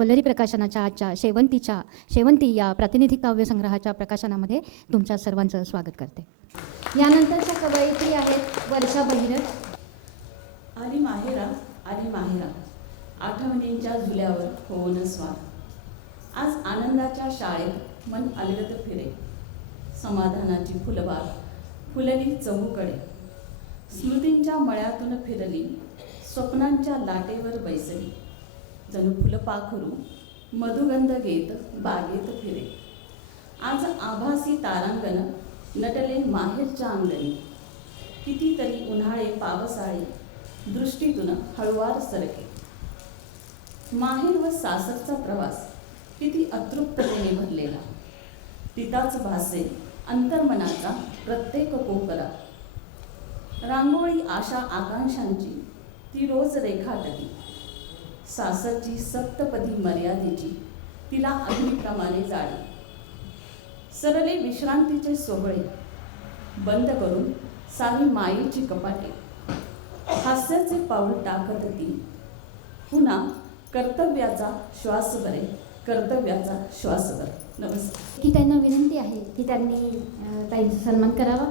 वल्लरी प्रकाशनाच्या आजच्या शेवंती या प्रातिनिधिक काव्यसंग्रहाच्या प्रकाशनामध्ये तुमच्या सर्वांचं स्वागत करते. यानंतरच्या कवयित्री आहेत वर्षा बहिरट. आली माहेरा आली माहेरा, आठवणींच्या झुल्यावर होऊन स्वार. आज आनंदाच्या शाळेत मन अलगद फिरे, समाधानाची फुलबाग फुलली चहूकडे. स्मृतींच्या मळ्यातून फिरली, स्वप्नांच्या लाटेवर बैसली. जणू फुलपाखरू मधुगंध घेत बागेत फिरे. आज आभासी तारांगण नटले माहेरच्या अंगणी. कितीतरी उन्हाळे पावसाळे दृष्टीतून हळुवार सरके. माहेर व सासरचा प्रवास किती अतृप्ततेने भरलेला. तिथाच भासे अंतर्मनाचा प्रत्येक कोपरा. रांगोळी आशा आकांक्षांची ती रोज रेखाटली. सासरची सप्तपदी मर्यादेची तिला अग्नीप्रमाणे जाळी. सरले विश्रांतीचे सोहळे बंद करून सारी मायेची कपाटे. हास्याचे पाऊल टाकत ती पुन्हा कर्तव्याचा श्वास बरे, कर्तव्याचा श्वास बरे. नमस्कार. की त्यांना विनंती आहे की त्यांनी ताईंचा सन्मान करावा.